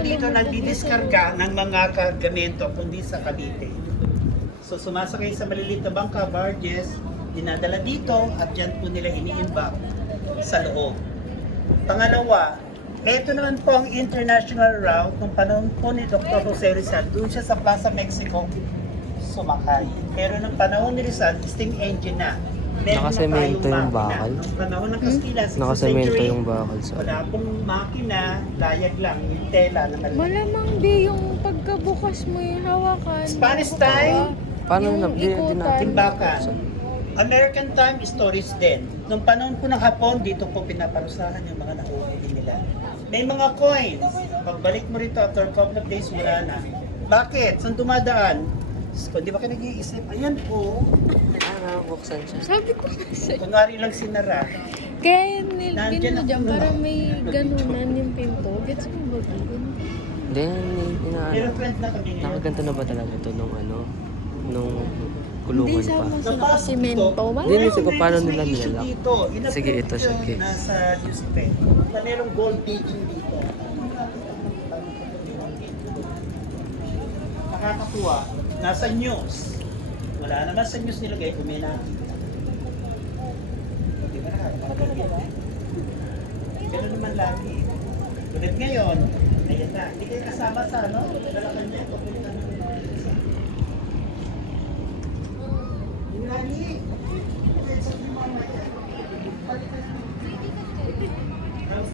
Dito nagdidiskarga ng mga kargamento kundi sa Cavite. So sumasakay sa maliliit na bangka, barges, dinadala dito at dyan po nila ini-imbak sa loob. Pangalawa, ito naman po ang international route nung panahon po ni Dr. Jose Rizal. Doon siya sa Plaza Mexico sumakay. Pero nung panahon ni Rizal, steam engine na. Meron Nakasemento na yung bakal. Nung panahon ng Kastila, 16th Nakasemento century, yung bakal sa... wala pong makina, layag lang, yung tela na maliit. Malamang di yung pagkabukas mo yung hawakan. Spanish time, Paano yung na... Di natin... timbakan. American time, storage din. Nung panahon po ng Hapon, dito po pinaparusahan yung mga nahuhuli nila. May mga coins. Pagbalik mo rito after a couple of days, wala na. Bakit? Saan dumadaan? Kung di ba kayo nag-iisip, ayan po. Buksan siya. Sabi ko na sa'yo. Kunwari lang sinara. Kaya nilbin Nandyan mo ako, dyan no? para may ganunan yung pinto. Gets mo ba? Hindi, Pero friend na kami ngayon. Nakaganto na ba talaga ito nung ano? Nung Hindi kulungan sa pa? mga nakasimento. Hindi, Wala. isip ko paano nila May issue nilalak. dito. Inapprove Sige, ito siya, yun guys. Nasa Giuseppe. Na merong gold teaching dito. Nakakatuwa. Nasa news. Wala naman sa news nilagay kung may nakita. Di ba nakakapagpapagpapag? Ganun naman lagi. Tulad ngayon, ayan na. Hindi kayo kasama sa ano? Dalakan niya. Papunta na. Yung lagi. Sa